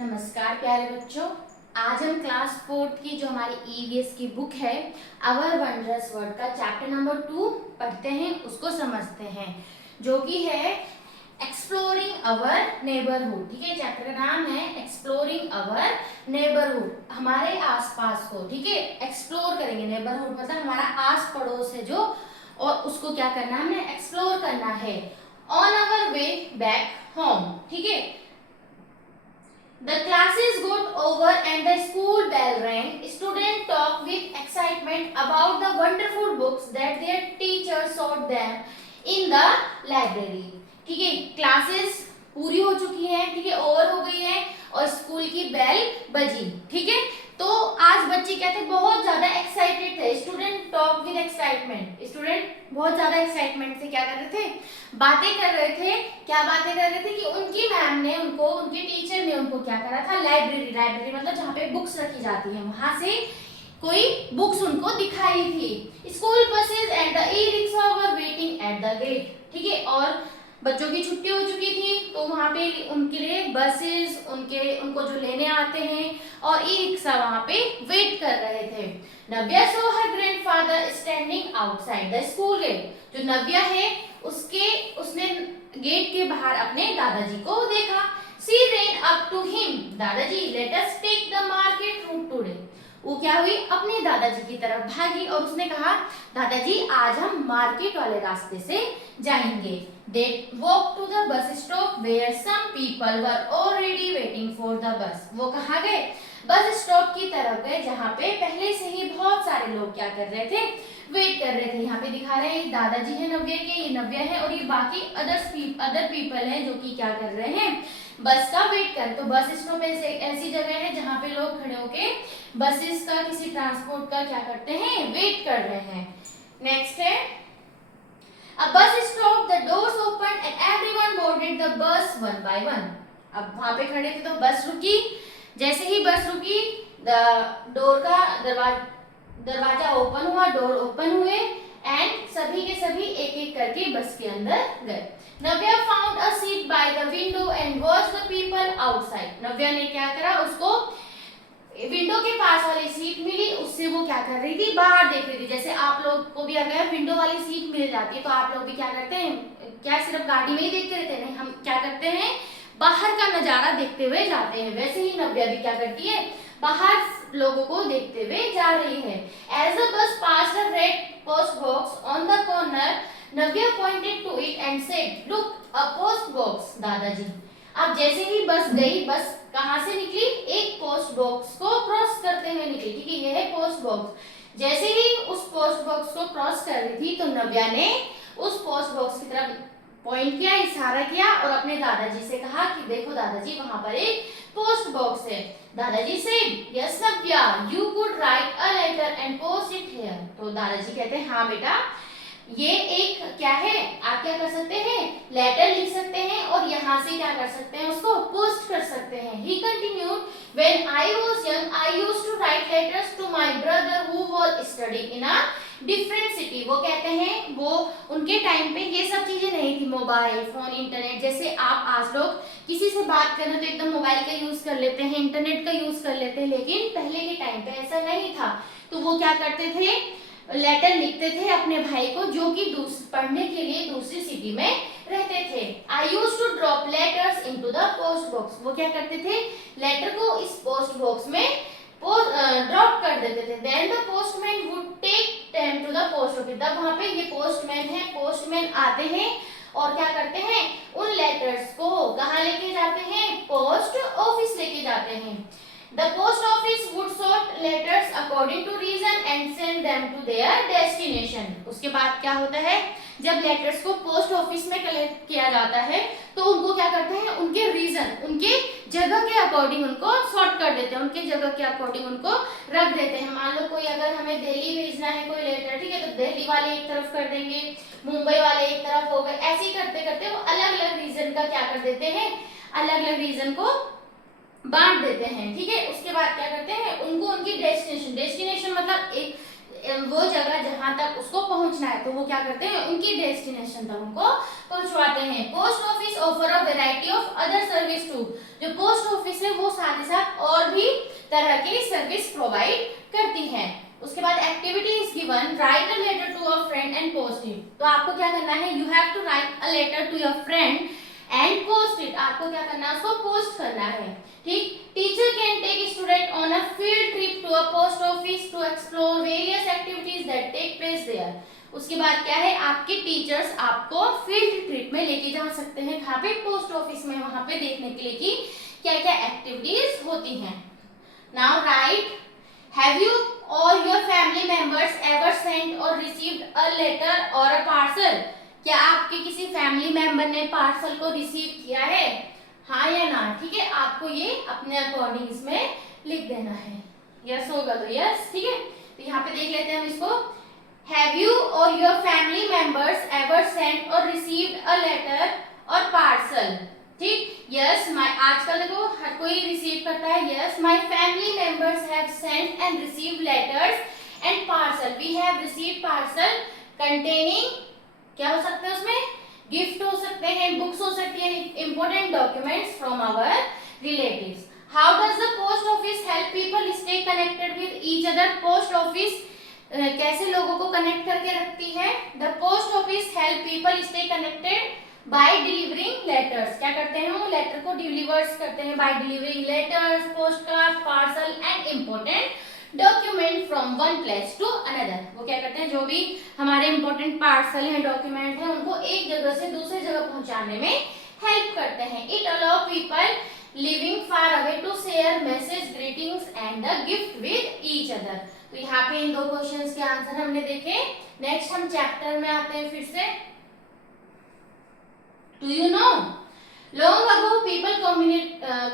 नमस्कार प्यारे बच्चों। आज हम क्लास 4th की जो हमारी ईवीएस की बुक है अवर वंडरस वर्ल्ड का चैप्टर नंबर 2 पढ़ते हैं, उसको समझते हैं, जो कि है एक्सप्लोरिंग अवर नेबरहुड। ठीक है, चैप्टर का नाम है एक्सप्लोरिंग अवर नेबरहुड। हमारे आसपास को, ठीक है, एक्सप्लोर करेंगे। नेबरहुड मतलब हमारा आस पड़ोस है जो, और उसको क्या करना है, हमें एक्सप्लोर करना है on our way back home. ठीक है, the classes got over and the school bell rang. Students talked with excitement about the wonderful books that their teachers showed them in the library. ठीक है, classes पूरी हो चुकी हैं, ठीक है, ओवर हो गई है और स्कूल की बेल बजी। ठीक है, तो आज बच्चे क्या थे, बहुत ज्यादा एक्साइटेड थे। Student talk with excitement, student बहुत ज्यादा एक्साइटमेंट से क्या कर रहे थे, बातें कर रहे थे। क्या बातें कर रहे थे कि उनकी मैम ने उनको, उनके टीचर ने उनको क्या करा था, लाइब्रेरी, लाइब्रेरी मतलब जहाँ पे बुक्स रखी जाती हैं, वहां से कोई बुक्स उनको दिखाई थी। School buses and the e rickshaw were waiting at the gate. ठीक है, और बच्चों की छुट्टी हो चुकी थी तो वहां पे उनके लिए बसेस, उनको जो लेने आते हैं, और ई रिक्शा वहां पे वेट कर रहे थे। Navya so her grandfather standing outside the school gate. जो नव्या है उसने गेट के बाहर अपने दादाजी को देखा। She ran up to him, दादाजी let us take the market route today। वो क्या हुई, अपने दादाजी की तरफ भागी और उसने कहा, दादाजी आज हम मार्केट वाले रास्ते से जाएंगे। They walked to the bus stop where some people were already waiting for the bus। वो कहाँ गए, बस स्टॉप की तरफ गए जहाँ पे पहले से ही बहुत सारे लोग क्या कर रहे थे, वेट कर रहे थे। यहाँ पे दिखा रहे हैं दादाजी है नव्या के, ये नव्या है और ये बाकी अदर पीपल हैं जो कि क्या कर रहे हैं, बस का वेट कर। तो बस स्टॉप ऐसी जगह है जहाँ पे लोग खड़े होके बसेस का, किसी ट्रांसपोर्ट का क्या करते हैं, वेट कर रहे हैं। नेक्स्ट है A bus stopped, the doors opened and everyone boarded the bus one by one। अब वहां पे खड़े थे तो बस रुकी। जैसे ही बस रुकी, डोर का दरवाजा ओपन हुआ, डोर ओपन हुए एंड सभी के सभी एक एक करके बस के अंदर गए। Navya found a seat by the window and watch the people outside. Navya ने क्या करा, उसको विंडो के पास वाली सीट मिली, उससे वो क्या कर रही थी, बाहर देख रही थी। जैसे आप लोग को भी अगर विंडो वाली सीट मिल जाती है तो आप लोग भी क्या करते हैं, क्या सिर्फ गाड़ी में ही देखते रहते हैं, नहीं, हम क्या करते हैं, बाहर का नजारा देखते हुए जाते हैं। वैसे ही नव्या भी क्या करती है, बाहर लोगों को देखते हुए जा रही है। As the bus pass the red post box on the corner, Navya pointed to it and said, look a post box Dadaji. अब जैसे ही बस गई, बस कहां से निकली, एक पोस्ट बॉक्स को क्रॉस करते हुए निकली। ठीक है, यह है पोस्ट बॉक्स। जैसे ही उस पोस्ट बॉक्स को क्रॉस कर रही थी तो नव्या ने उस पोस्ट बॉक्स की तरफ पॉइंट किया, इशारा किया और अपने दादाजी से कहा कि देखो दादाजी, वहां पर एक पोस्ट बॉक्स है। Dadaji said, yes Navya, you could write a letter and post it here. तो दादाजी कहते हैं, हाँ बेटा, ये एक क्या है, आप क्या कर सकते हैं, लेटर लिख सकते हैं और यहाँ से क्या कर सकते हैं, उसको पोस्ट कर सकते हैं। He continued, when I was young, I used to write letters to my brother who was studying in a different city। वो कहते हैं, वो उनके टाइम पे ये सब चीजें नहीं थी, मोबाइल फोन, इंटरनेट। जैसे आप आज लोग किसी से बात करें तो एकदम मोबाइल का यूज कर लेते हैं, इंटरनेट का यूज कर लेते हैं, लेकिन पहले के टाइम पे ऐसा नहीं था। तो वो क्या करते थे, लेटर लिखते थे अपने भाई को जो कि पढ़ने के लिए दूसरी सिटी में रहते थे। I used to drop letters into the post box. वो क्या करते थे, लेटर को इस पोस्ट बॉक्स में ड्रॉप कर देते थे। Then the postman would take them to the post office. तब वहां पे ये पोस्टमैन है, पोस्टमैन आते हैं और क्या करते हैं, उन लेटर्स को कहाँ लेके जाते हैं, पोस्ट ऑफिस लेके जाते हैं। The post office would sort letters according to reason and send them to their destination। उसके बाद क्या होता है, जब लेटर्स को पोस्ट ऑफिस में कलेक्ट किया जाता है तो उनको क्या करते हैं, उनके रीजन, उनके जगह के अकॉर्डिंग उनको सॉर्ट कर देते हैं, उनके जगह के अकॉर्डिंग उनको रख देते हैं। मान लो कोई अगर हमें दिल्ली भेजना है कोई लेटर, ठीक है, तो दिल्ली वाले एक तरफ कर देंगे, मुंबई वाले एक तरफ हो गए। ऐसे ही करते करते वो अलग अलग रीजन का क्या कर देते हैं, अलग अलग रीजन को बांट देते हैं। ठीक है, उसके बाद क्या करते हैं, उनको उनकी डेस्टिनेशन, डेस्टिनेशन मतलब एक वो जगह जहां तक उसको पहुंचना है तो वो क्या करते हैं, उनकी डेस्टिनेशन तक उनको पहुंचवाते हैं। Post office offer a variety of other service too, जो पोस्ट ऑफिस है वो साथ ही साथ और भी तरह की सर्विस प्रोवाइड करती है। उसके बाद activity is given, write a letter to a friend and post it. तो आपको क्या करना है, you have to write a letter to your friend and post it. आपको क्या करना है, उसको पोस्ट करना है। ठीक, teacher can take student on a field trip to a post office to explore various activities that take place there. उसके बाद क्या है, आपके टीचर्स आपको फील्ड ट्रिप में लेके जा सकते हैं, कहाँ पे, पोस्ट ऑफिस में, वहां पे देखने के लिए कि क्या क्या एक्टिविटीज होती हैं। Now right, have you or your family members ever sent or received a letter or a parcel? क्या आपके किसी फैमिली मेंबर ने पार्सल को रिसीव किया है, हाँ या ना। ठीक है, आपको ये अपने अकॉर्डिंग इसमें लिख देना है। यस होगा तो यस, ठीक है। तो यहाँ पे देख लेते हैं हम इसको, have you or your family members ever sent or received a letter or parcel. ठीक, यस माय, आजकल देखो हर कोई रिसीव करता है। Yes, my family members have sent and received letters and parcel. We have received parcel containing, क्या हो सकता है उसमें, गिफ्ट हो सकते हैं, बुक्स हो सकती है, important documents from our relatives. How does the post office help people stay connected with each other? Post office कैसे लोगों को कनेक्ट करके रखती है? The post office help people stay connected by delivering letters. क्या करते हैं, वो लेटर को डिलीवर्स करते हैं by delivering letters, postcard, parcel and important document from one place to another. वो क्या करते हैं, जो भी हमारे इंपॉर्टेंट पार्सल है, डॉक्यूमेंट है, उनको एक जगह से दूसरी जगह पहुंचाने में हेल्प करते हैं। It allow people living far away to share message, greetings and the gift with each other. तो यहाँ पे इन दो क्वेश्चंस के आंसर हमने देखे। नेक्स्ट हम चैप्टर में आते हैं फिर से। Do you know? Long ago, people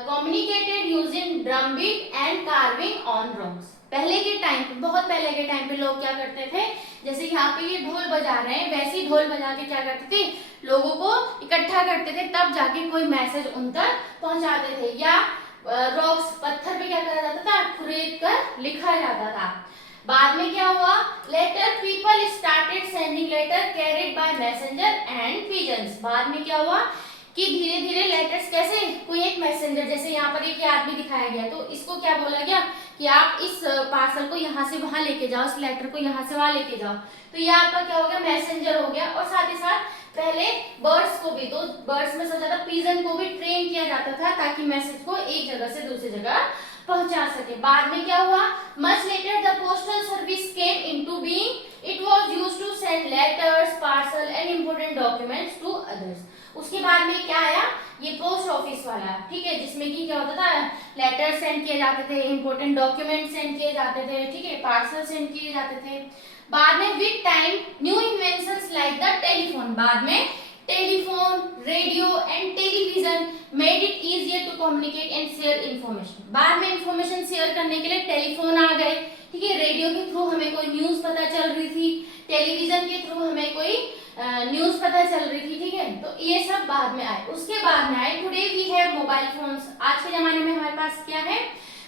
communicated using drumbeat and carving on rocks. पहले के टाइम पे, बहुत पहले के टाइम पे लोग क्या करते थे, जैसे यहाँ पे ये ढोल बजा रहे हैं, वैसे ही ढोल बजा के क्या करते थे, लोगों को इकट्ठा करते थे, तब जाके कोई मैसेज उन तक पहुंचाते थे। या रॉक्स, पत्थर पे क्या करा जाता था, खुरेद कर लिखा जाता था। बाद में क्या हुआ, later people started sending letter carried by messenger and pigeons. बाद में क्या हुआ कि धीरे धीरे लेटर्स कैसे, कोई एक मैसेंजर, जैसे यहाँ पर एक आदमी दिखाया गया, तो इसको क्या बोला गया कि आप इस पार्सल को यहाँ से वहां लेके जाओ, इस लेटर को यहाँ से वहां लेके जाओ। तो ये आपका क्या हो गया, मैसेंजर हो गया। और साथ ही साथ पहले बर्ड्स को भी, तो बर्ड्स में सबसे ज्यादा पिजन को भी ट्रेन किया जाता था ताकि मैसेज को एक जगह से दूसरी जगह पहुंचा सके। बाद में क्या हुआ, much later the postal service came into being. It was used to send letters, parcel and important documents to others. उसके बाद में क्या आया, ये पोस्ट ऑफिस वाला, ठीक है, जिसमें कि क्या होता था, लेटर सेंड किए जाते थे, इंपॉर्टेंट डॉक्यूमेंट सेंड किए जाते थे, ठीक है, पार्सल सेंड किए जाते थे। बाद में with time new inventions like the telephone, बाद में telephone, radio and television made it easier to communicate and share information. बाद में इंफॉर्मेशन शेयर करने के लिए टेलीफोन आ गए, ठीक है, रेडियो के थ्रू हमें कोई न्यूज पता चल रही थी, टेलीविजन के थ्रू हमें कोई न्यूज पता चल रही थी, ठीक है। तो ये सब बाद में आए। उसके बाद में आए today we have mobile phones. आज के जमाने में हमारे पास क्या है,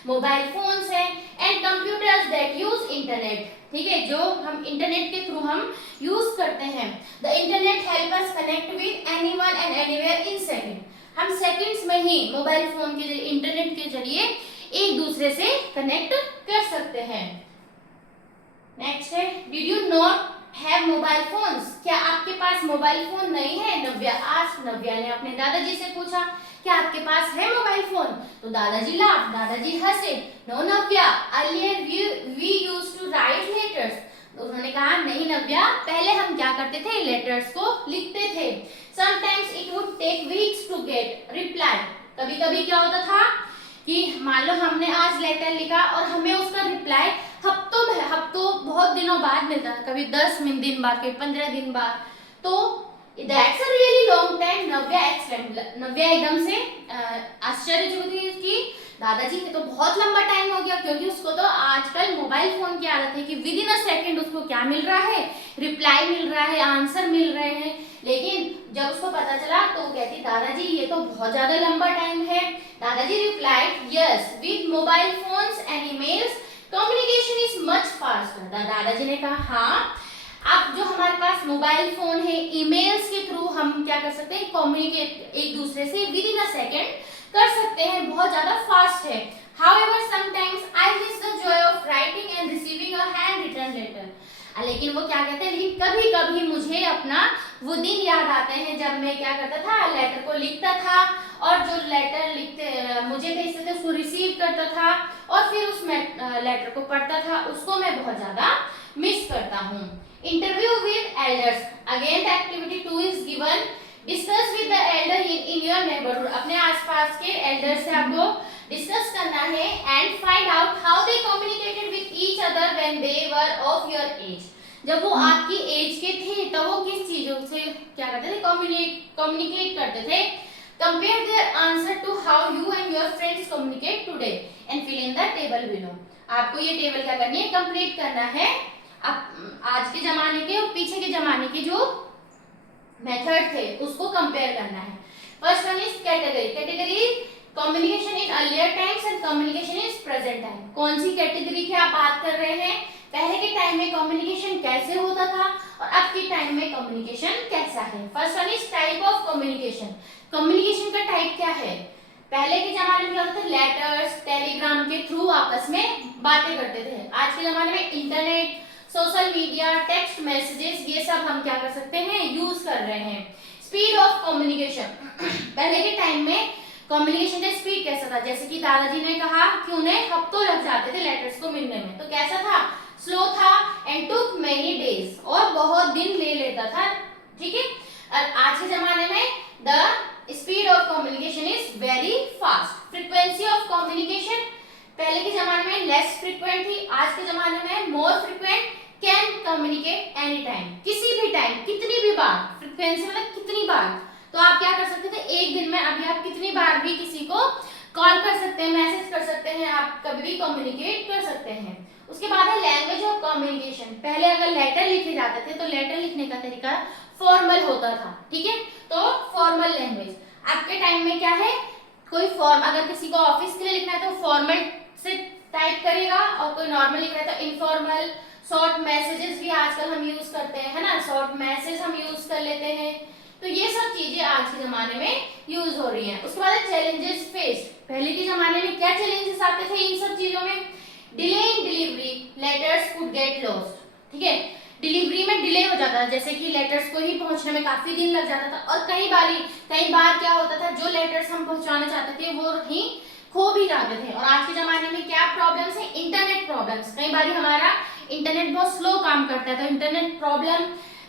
मोबाइल फोन्स है and computers that use internet, ठीक है, जो हम इंटरनेट के थ्रू हम यूज करते हैं। The internet help us connect with anyone and anywhere in second. हम सेकंड्स में ही मोबाइल फोन के जरिए, इंटरनेट के जरिए एक दूसरे से कनेक्ट कर सकते हैं। नेक्स्ट है, did you not have mobile phones? क्या आपके पास मोबाइल फोन नहीं है? नव्या आज, नव्या ने अपने दादाजी से पूछा क्या आपके पास है मोबाइल फोन? तो दादाजी लाफ, दादाजी हंसे। No Navya, earlier we used to write letters. तो उन्होंने कहा नहीं नव्या, पहले हम क्या करते थे, लेटर्स को लिखते थे। Sometimes it would take weeks to get reply. कभी कभी क्या होता था कि मान लो हमने आज लेटर लिखा और हमें उसका रिप्लाई हफ्तों बहुत दिनों बाद मिलता है, कभी 10 दिन बाद, कभी 15 दिन बाद। तो that's a really long time, Navya exclaimed. Navya एकदम से आश्चर्यचकित हुई कि दादाजी ये तो बहुत लंबा टाइम हो गया, क्योंकि उसको तो आजकल मोबाइल फोन की आदत है कि विद इन अ सेकेंड उसको क्या मिल रहा है, रिप्लाई मिल रहा है, आंसर मिल रहे हैं। लेकिन जब उसको पता चला तो वो कहती दादाजी ये तो बहुत ज्यादा लंबा टाइम है। दादाजी replied yes, with mobile phones and emails communication is much faster. दादाजी ने कहा हाँ, अब जो हमारे पास मोबाइल फोन है, ईमेल्स के थ्रू हम क्या कर सकते हैं, कम्युनिकेट एक दूसरे से विद इन अ सेकेंड कर सकते हैं, बहुत ज्यादा फास्ट है। However, sometimes I miss the joy of writing and receiving a handwritten letter. लेकिन वो क्या कहते हैं, लेकिन कभी कभी मुझे अपना वो दिन याद आते हैं जब मैं क्या करता था, लेटर को लिखता था और जो लेटर लिखते मुझे भेजते थे उसको रिसीव करता था और फिर उस लेटर को पढ़ता था, उसको मैं बहुत ज्यादा मिस करता हूँ। Interview with elders, again the activity 2 is given. Discuss with the Elder in your neighbourhood, अपने आसपास के एल्डर से आपको डिस्कस करना है and find out how they communicated with each other when they were of your age. जब वो आपकी एज के थे तब वो किस चीजों से क्या करते थे, कम्युनिकेट करते थे। Compare their answer to how you and your friends communicate today and fill in the table below. आपको ये टेबल क्या करनी है, कंप्लीट करना है। आज के जमाने के और पीछे के जमाने के जो मेथड थे उसको कंपेयर करना है। First one is category. Category communication in earlier times and communication is present time. कौन सी कैटेगरी की आप बात कर रहे हैं, पहले के टाइम में कम्युनिकेशन कैसे होता था और अब के टाइम में कम्युनिकेशन कैसा है। First one is type of communication. Communication का टाइप क्या है, पहले के जमाने में क्या होता था, लेटर्स टेलीग्राम के थ्रू आपस में बातें करते थे। आज के जमाने में internet, social media, text messages, ये सब हम क्या कर सकते हैं, यूज कर रहे हैं। स्पीड ऑफ कम्युनिकेशन, पहले के टाइम में कम्युनिकेशन का स्पीड कैसा था, जैसे कि दादाजी ने कहा कि उन्हें हफ्तों लग जाते थे लेटर्स को मिलने में, तो कैसा था, स्लो था एंड टुक मेनी डेज, और बहुत दिन ले लेता था। ठीक है, और आज के जमाने में the speed of communication is very fast. Frequency of communication, पहले के जमाने में लेस फ्रीक्वेंट थी, आज के जमाने में मोर frequent. Can communicate any time, किसी भी टाइम, कितनी भी बार। फ्रीक्वेंसी मतलब कितनी बार, तो आप क्या कर सकते थे, एक दिन में अभी आप कितनी बार भी किसी को कॉल कर सकते हैं, मैसेज कर सकते हैं, आप कभी भी कम्युनिकेट कर सकते हैं। उसके बाद है लैंग्वेज ऑफ कम्युनिकेशन। पहले अगर लेटर लिखे जाते थे तो लेटर लिखने का तरीका फॉर्मल होता था, ठीक है, तो फॉर्मल लैंग्वेज। अब के टाइम में क्या है, कोई फॉर्म अगर किसी को ऑफिस के लिए लिखना है तो फॉर्मल से टाइप करेगा और कोई नॉर्मल लिख रहा है तो इनफॉर्मल। शॉर्ट मैसेजेस भी आजकल हम यूज करते हैं, है ना, शॉर्ट मैसेज हम यूज कर लेते हैं। तो ये सब चीजें आज के जमाने में यूज हो रही हैं। उसके बाद चैलेंजेस फेस्ड। पहले के जमाने में क्या चैलेंजेस आते थे इन सब चीजों में, delay in delivery, letters could get lost. ठीक है, डिलीवरी में डिले हो जाता था, जैसे कि लेटर्स को ही पहुंचने में काफी दिन लग जाता था, और कई बार क्या होता था, जो लेटर्स हम पहुंचाना चाहते थे वो ही खो भी जाते थे। और आज के जमाने में क्या प्रॉब्लम्स है, इंटरनेट प्रॉब्लम्स। कई बार हमारा इंटरनेट बहुत स्लो काम करता है, तो इंटरनेट प्रॉब्लम,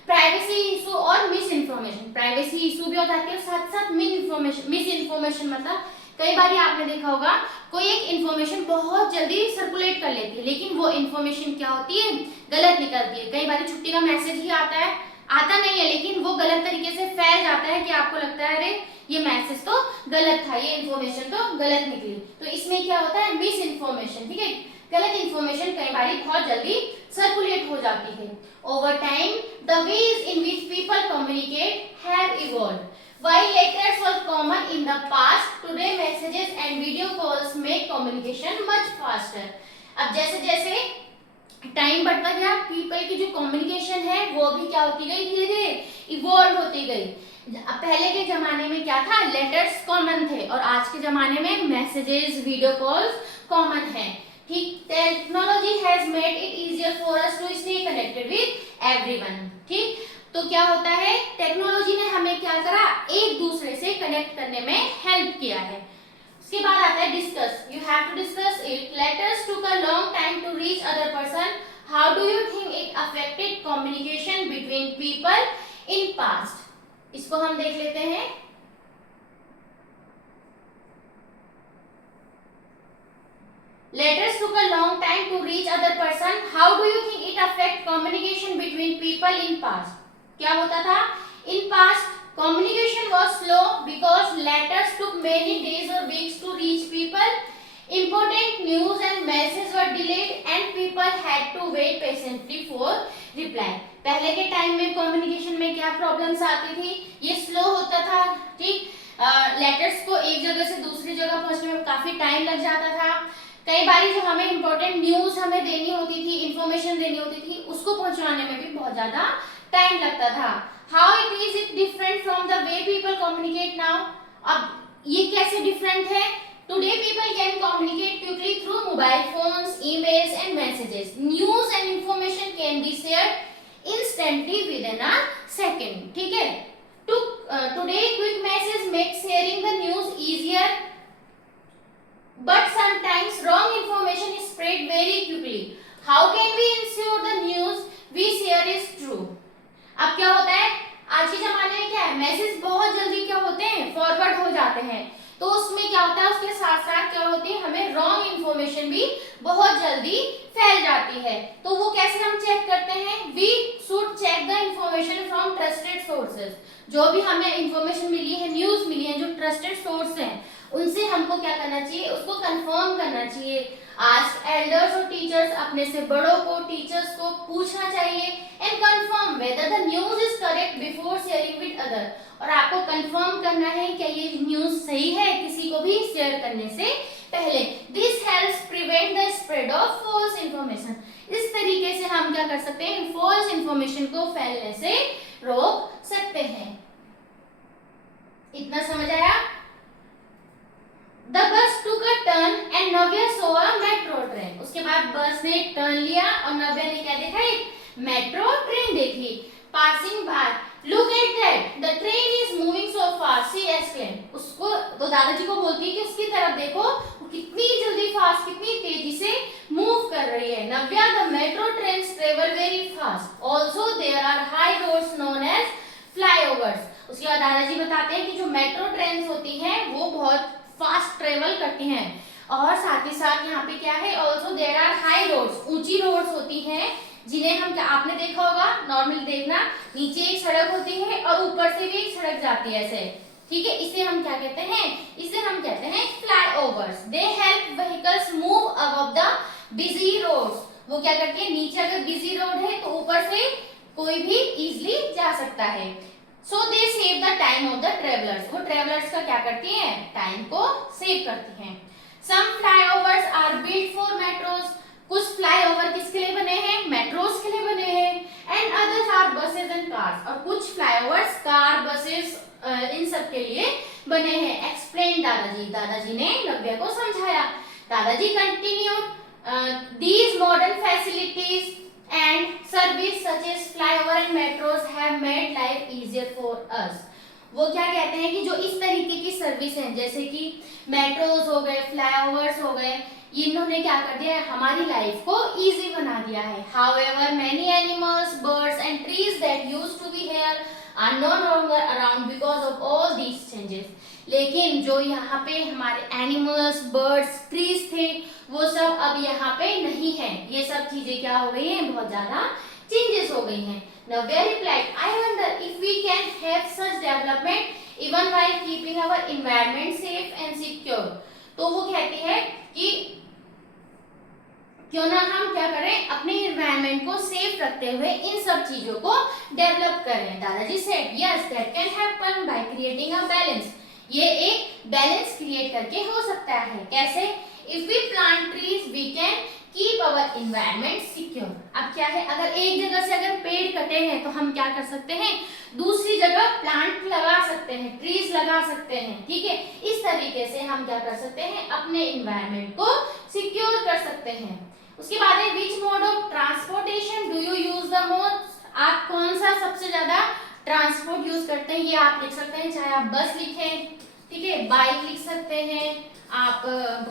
प्राइवेसी इशू और मिस इन्फॉर्मेशन। प्राइवेसी इशू भी हो जाती है, साथ साथ मिस इन्फॉर्मेशन मतलब कई बार आपने देखा होगा कोई एक इन्फॉर्मेशन बहुत जल्दी सर्कुलेट कर लेती है, लेकिन वो इन्फॉर्मेशन क्या होती है, गलत निकलती है। कई बार छुट्टी का मैसेज ही आता नहीं है, लेकिन वो गलत तरीके से फैल जाता है कि आपको लगता है अरे ये मैसेज तो गलत था, ये इन्फॉर्मेशन तो गलत निकली। तो इसमें क्या होता है, मिस इन्फॉर्मेशन। ठीक है, गलत इन्फॉर्मेशन कई बार बहुत जल्दी सर्कुलेट हो जाती है। Over time the ways in which people communicate have evolved. While letters were common in the past, today messages and video calls make communication much faster. अब जैसे जैसे टाइम बढ़ता गया, पीपल की जो कम्युनिकेशन है वो भी क्या होती गई, धीरे धीरे इवॉल्व होती गई। पहले के जमाने में क्या था, लेटर्स कॉमन थे, और आज के जमाने में मैसेजेस, वीडियो कॉल्स कॉमन है। ठीक, technology has made it easier for us to stay connected with everyone. ठीक, तो क्या होता है, टेक्नोलॉजी ने हमें क्या करा, एक दूसरे से कनेक्ट करने में हेल्प किया है। उसके बाद आता है discuss. You have to discuss it. Letters took a long time to reach other person. How do you think it affected communication between people in past. इसको हम देख लेते हैं। Letters took a long time to reach other person. How do you think it affect communication between people in past? क्या होता था, in past communication was slow because letters took many days or weeks to reach people. Important news and messages were delayed and people had to wait patiently for reply. पहले के time में communication में क्या problems आती थी, ये slow होता था। ठीक, लेटर्स को एक जगह से दूसरी जगह पहुंचने में काफी टाइम लग जाता था। कई बार जो हमें इम्पोर्टेंट न्यूज हमें देनी होती थी, इंफॉर्मेशन देनी होती थी, उसको पहुंचाने में भी बहुत ज्यादा टाइम लगता था। How it is it different from the way people communicate now. अब ये कैसे डिफरेंट है? Today people can communicate quickly through mobile phones, emails and messages. News and information can be shared instantly with in a second. ठीक है, today quick message make sharing the news easier, but sometimes wrong information is spread very quickly. How can we ensure the news we share is true? अब क्या होता है, आज के जमाने में क्या है, मैसेज बहुत जल्दी क्या होते हैं, फॉरवर्ड हो जाते हैं। तो उसमें क्या होता है, उसके साथ साथ क्या होती है, हमें रॉन्ग इंफॉर्मेशन भी बहुत जल्दी फैल जाती है। तो वो कैसे हम चेक करते हैं? We should check the information from trusted sources. जो भी हमें इंफॉर्मेशन मिली है, न्यूज मिली है, जो ट्रस्टेड सोर्स हैं, उनसे हमको क्या करना चाहिए, उसको कंफर्म करना चाहिए। आस्क एल्डर्स और टीचर्स, अपने से बड़ों को, टीचर्स को पूछना चाहिए and confirm whether the news is correct before sharing with other. और आपको कंफर्म करना है क्या ये न्यूज सही है किसी को भी शेयर करने से पहले। This helps prevent the spread of false information. इस तरीके से हम क्या कर सकते हैं, फॉल्स इंफॉर्मेशन को फैलने से रोक सकते हैं। इतना समझ आया? The bus took a turn and Navya saw a metro train. उसके बाद बस ने टर्न लिया और नव्या ने क्या देखा, एक मेट्रो ट्रेन देखी। Passing by, look at that, the train is moving so fast, she exclaimed. उसको तो दादाजी को बोलती है कि उसकी तरफ देखो, वो कितनी जल्दी फास्ट, कितनी तेजी से मूव कर रही है। नव्या, the metro trains travel very fast. Also there are high roads known as flyovers. उसके बाद दादाजी बताते हैं कि जो मेट्रो ट्रेन होती हैं वो बहुत फास्ट ट्रेवल करती हैं, और साथ ही साथ यहाँ पे क्या है, also there are high roads, ऊंची रोड्स होती हैं, जिन्हें हम क्या, आपने देखा होगा, नॉर्मली देखना, नीचे एक सड़क होती है और ऊपर से भी एक सड़क जाती है ऐसे। ठीक है, इसे हम क्या कहते हैं, इसे हम कहते हैं flyovers. They help vehicles move above the busy roads. वो क्या करती है, नीचे अगर बिजी रोड है तो ऊपर से कोई भी इजिली जा सकता है। So they save the time of the travelers. वो travelers का क्या करती हैं, टाइम को सेव करती हैं। Some flyovers are built for metros. कुछ फ्लाईओवर किसके लिए बने हैं, मेट्रोस के लिए बने हैं। And others are buses and cars. और कुछ फ्लाईओवर्स कार, बसेस, इन सब के लिए बने हैं। Explain दादाजी, दादाजी ने नव्या को समझाया। दादाजी continued, these modern facilities and service such as flyover and metros have made life easier for us. वो क्या कहते हैं कि जो इस तरीके की सर्विस हैं, जैसे कि मेट्रोस हो गए, फ्लाईओवर्स हो गए, इन्होंने क्या कर दिया है, हमारी लाइफ को इजी बना दिया है। However, many animals, birds and trees that used to be here are no longer around because of all these changes. लेकिन जो यहाँ पे हमारे एनिमल्स, बर्ड्स, ट्रीज थे, वो सब अब यहाँ पे नहीं है। ये सब चीजें क्या हो गई हैं, बहुत ज्यादा चेंजेस हो गई हैं। Navya replied, I wonder if we can have such development even while keeping our environment safe and secure. तो वो कहती है कि क्यों ना हम क्या करें, अपने एनवायरनमेंट को सेफ रखते हुए इन सब चीजों को डेवलप करें। दादाजी said, yes that can happen by creating a balance. ये एक बैलेंस क्रिएट करके हो सकता है। कैसे? If we plant trees we can keep our environment secure. अब क्या है, अगर एक जगह से अगर पेड़ कटे हैं तो हम क्या कर सकते हैं, दूसरी जगह प्लांट लगा सकते हैं, ट्रीज लगा सकते हैं। ठीक है, इस तरीके से हम क्या कर सकते हैं, अपने एनवायरनमेंट को सिक्योर कर सकते हैं। उसके बाद है, which mode of transportation do you use the most. आप कौन सा सबसे ज्यादा ट्रांसपोर्ट यूज करते हैं, ये आप लिख सकते हैं, चाहे आप बस लिखें, ठीक है, बाइक लिख सकते हैं, आप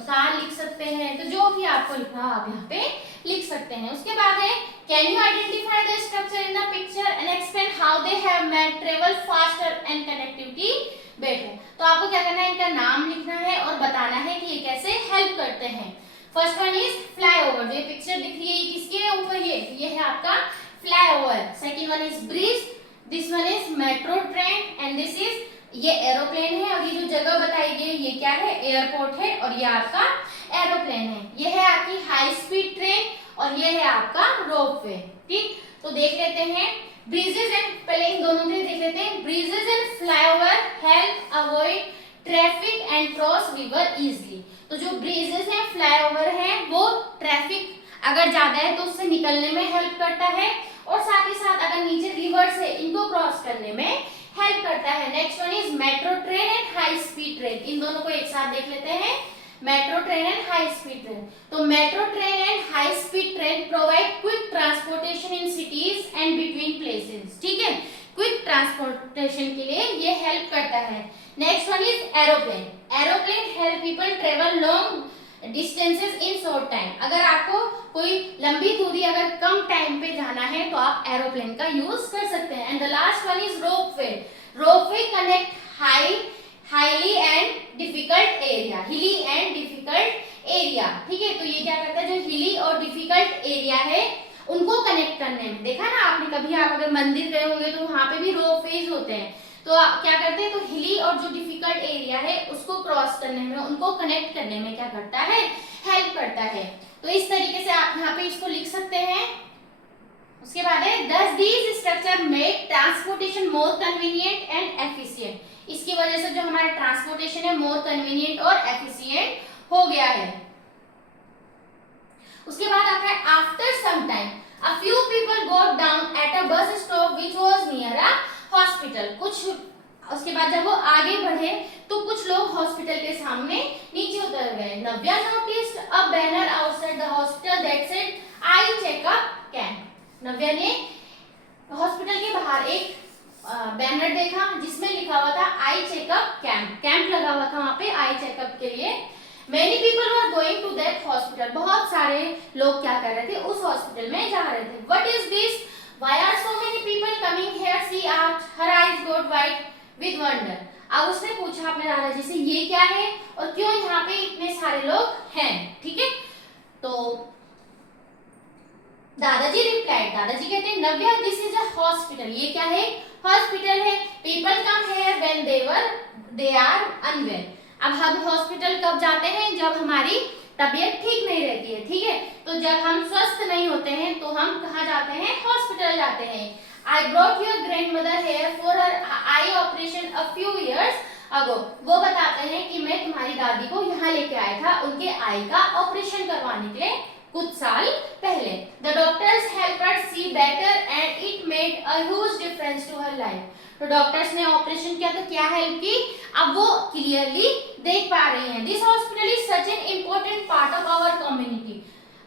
कार लिख सकते हैं, तो जो भी आपको लिखना हो आप यहाँ पे लिख सकते हैं। उसके बाद है, can you identify the structure in the picture and explain how they have made travel faster and connectivity better. तो आपको क्या करना है, इनका नाम लिखना है और बताना है कि ये कैसे हेल्प करते हैं। फर्स्ट वन इज फ्लाईओवर, जो पिक्चर दिख रही है ये किसके ऊपर, ये है आपका flyover. Second one is bridge, this one is metro train and this is, ये एरोप्लेन है, और ये जो जगह बताई गई ये क्या है, एयरपोर्ट है, और ये आपका एरोप्लेन है। ये है आपकी हाई स्पीड ट्रेन और ये है आपका रोपवे। ठीक, तो देख लेते हैं ब्रिजेस एंड, पहले इन दोनों के देख लेते हैं। Bridges and flyover help avoid traffic and cross river easily. तो जो ब्रिजेस हैं, फ्लाईओवर हैं, वो ट्रैफिक अगर ज्यादा है तो उससे निकलने में हेल्प करता है, और साथ ही साथ अगर नीचे रिवर से इनको क्रॉस करने में हेल्प करता है। Next one is metro train and high speed train. इन दोनों को एक साथ देख लेते हैं, metro train and high speed train. तो metro train and high speed train provide quick transportation in cities and between places. ठीक है, क्विक ट्रांसपोर्टेशन के लिए ये हेल्प करता है। Next one is aeroplane. Aeroplane help people travel long distances in short time. अगर आपको कोई लंबी दूरी अगर कम टाइम पे जाना है तो आप एरोप्लेन का यूज कर सकते हैं। And the last one is ropeway. Ropeway connect highly and difficult area, हिली एंड डिफिकल्ट एरिया। ठीक है, तो ये क्या करता है, जो हिली और डिफिकल्ट एरिया है उनको कनेक्ट करने में, देखा ना आपने कभी, आप अगर मंदिर गए होंगे तो वहां पे भी रोपवेज होते हैं, तो आप क्या करते हैं, तो हिली और जो डिफिकल्ट एरिया है उसको क्रॉस करने में, उनको कनेक्ट करने में क्या करता है, हेल्प करता है। तो इस तरीके से आप यहाँ पे इसको लिख सकते हैं। उसके बाद है thus these structure make transportation more convenient and efficient। इसकी वजह से जो हमारा ट्रांसपोर्टेशन है मोर कन्वीनियंट और एफिशिएंट हो गया है। उसके बाद आता है after some time a few people got down at a bus stop which was near a hospital। कुछ उसके बाद जब वो आगे बढ़े तो कुछ लोग हॉस्पिटल के सामने नीचे उतर गए। नव्या noticed a banner outside the hospital that said eye checkup camp। नव्या ने हॉस्पिटल के बाहर एक बैनर देखा जिसमें लिखा हुआ था आई चेकअप कैंप। कैंप लगा हुआ था वहां पे आई चेकअप के लिए। Many people were going to that hospital। बहुत सारे लोग क्या कर रहे थे, उस हॉस्पिटल में जा रहे थे। What is this? Why are so many people coming here? She asked. Her eyes got wide with wonder। अब उसने पूछा अपने दादाजी से ये क्या है और क्यों यहाँ पे इतने सारे लोग हैं। ठीक है, तो दादाजी रिप्लाइड, दादाजी कहते हैं Navya this is a hospital. ये क्या है, हॉस्पिटल है। People come here when they are unwell. अब हम हॉस्पिटल कब जाते हैं, जब हमारी तबीयत ठीक नहीं रहती है। ठीक है, तो जब हम स्वस्थ नहीं होते हैं तो हम कहाँ जाते हैं, हॉस्पिटल जाते हैं। I brought your grandmother here for her eye operation a few years ago। वो बताते हैं कि मैं तुम्हारी दादी को यहाँ लेके आया था उनके आई का ऑपरेशन करवाने के लिए कुछ साल पहले। The doctors helped her see better and it made a huge difference to her life। तो डॉक्टर्स ने ऑपरेशन किया तो क्या हेल्प की, अब वो क्लियरली देख पा रही हैं। This hospital is such an important part of our community.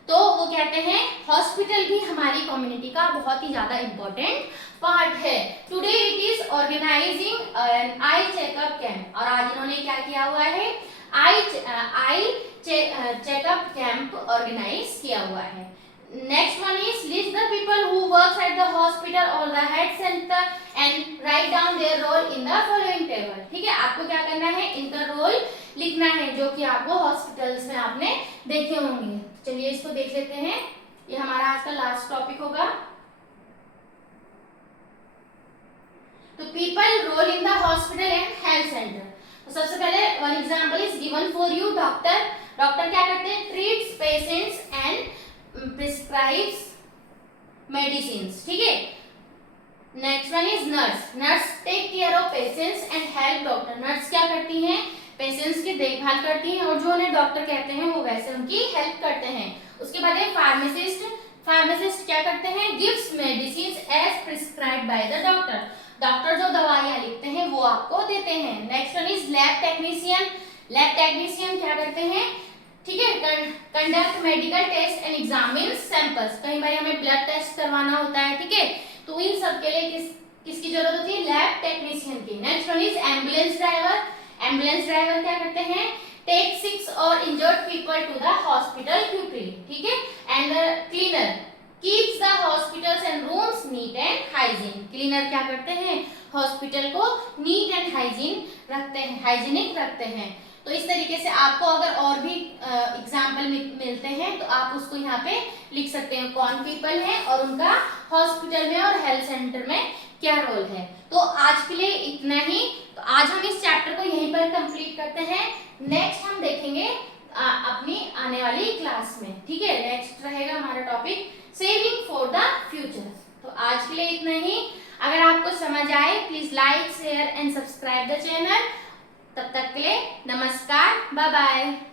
तो वो कहते हैं हॉस्पिटल भी हमारी कम्युनिटी का बहुत ही ज्यादा इम्पोर्टेंट पार्ट है। Today it is organising an eye checkup camp. और आज इन्होंने क्या किया हुआ है, आई चेकअप कैंप ऑर्गेनाइज किया हुआ है। Next one is list the people who works at the hospital और the head centre and write down their role in the following table. ठीक है, आपको क्या करना है, इनका रोल लिखना है जो कि आपको हॉस्पिटल्स में आपने देखे होंगे। चलिए इसको देख लेते हैं, ये हमारा आज का लास्ट टॉपिक होगा। तो people role in the hospital and health centre. तो सबसे पहले one example is given for you. Doctor, doctor क्या करते हैं, treats patients and prescribes medicines. ठीक है, next one is nurse. Nurse take care of patients and help doctor. Nurse क्या करती हैं, पेशेंट्स की देखभाल करती हैं और जो उन्हें डॉक्टर कहते हैं वो वैसे उनकी हेल्प करते हैं। उसके बाद है फार्मासिस्ट। फार्मासिस्ट क्या करते हैं, gives medicines as prescribed by the doctor. Doctor जो दवाइयाँ लिखते हैं वो आपको देते हैं। Next one is lab technician. Lab technician क्या करते हैं, ठीक है, conduct medical test and examine samples. कई बार हमें ब्लड टेस्ट करवाना होता है, ठीक है, तो इन सब के लिए किसकी जरूरत होती है, लैब टेक्नीशियन की। Next one is ambulance driver. Ambulance driver क्या करते हैं, टेक सिक और injured people to the hospital quickly. ठीक है, and cleaner keeps the hospitals and rooms neat and hygiene. Cleaner क्या करते हैं, हॉस्पिटल को नीट एंड हाइजीन रखते हैं, हाइजीनिक रखते हैं। तो इस तरीके से आपको अगर और भी एग्जाम्पल मिलते हैं तो आप उसको यहाँ पे लिख सकते हैं, कौन पीपल है और उनका हॉस्पिटल में और हेल्थ सेंटर में क्या रोल है। तो आज के लिए इतना ही। तो आज हम इस चैप्टर को यहीं पर कंप्लीट करते हैं। नेक्स्ट हम देखेंगे अपनी आने वाली क्लास में। ठीक है, नेक्स्ट रहेगा हमारा topic saving for the future. तो आज के लिए इतना ही। अगर आपको समझ आए please like share and subscribe the channel. तब तक के लिए नमस्कार, बाय बाय।